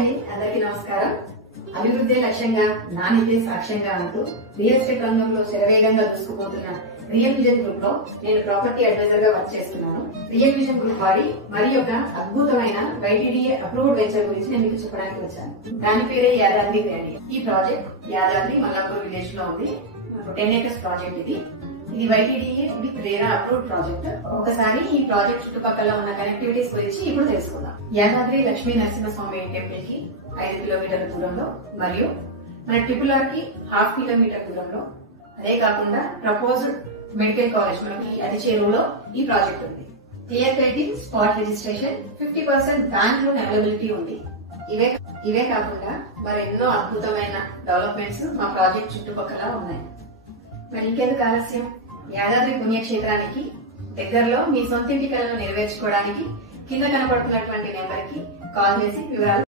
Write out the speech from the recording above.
అండి, అందరికీ నమస్కారం. అభివృద్ధి లక్ష్యంగా నాణ్యతే సాక్ష్యంగా అంటూ రియల్ ఎస్టేట్ రంగంలో శరవేగంగా దూసుకుపోతున్న రియల్ విజన్ గ్రూప్ లో నేను ప్రాపర్టీ అడ్వైజర్ గా వర్క్ చేస్తున్నాను. రియల్ విజన్ గ్రూప్ వారి మరి ఒక అద్భుతమైన YTDA అప్రూవ్డ్ వెంచర్ గురించి నేను మీకు చెప్పడానికి వచ్చాను. దాని పేరే యాదాద్రి వ్యాలీ. ఈ ప్రాజెక్ట్ యాదాద్రి మల్లాపూర్ విలేజ్ లో ఉంది. 10 acres ప్రాజెక్ట్ ఇది YTDA with RERA approved project. ఒకసారి ఈ ప్రాజెక్ట్ చుట్టుపక్కల ఉన్న కనెక్టివిటీస్ గురించి ఇప్పుడు తెలుసుకుందాం. యాదాద్రి లక్ష్మీ నరసింహస్వామి టెంపుల్ కి 5 కిలోమీటర్ల దూరంలో మరియు మన ట్రిపుల్ కి 1/2 కిలోమీటర్ దూరంలో, అదే కాకుండా ప్రపోజ్డ్ మెడికల్ కాలేజ్ మనకి అది చేరువలో ఈ ప్రాజెక్ట్ ఉంది. Clear title, spot registration, 50% bank loan availability ఉంది. ఇవే కాకుండా మరెన్నో అద్భుతమైన డెవలప్మెంట్స్ మా ప్రాజెక్ట్ చుట్టుపక్కల ఉన్నాయి. మరి ఇంకెందుకు ఆలస్యం, యాదాద్రి పుణ్యక్షేత్రానికి దగ్గరలో మీ సొంతింటి కలను నెరవేర్చుకోవడానికి కింద కనబడుతున్నటువంటి నెంబర్ కి కాల్ చేసి వివరాలు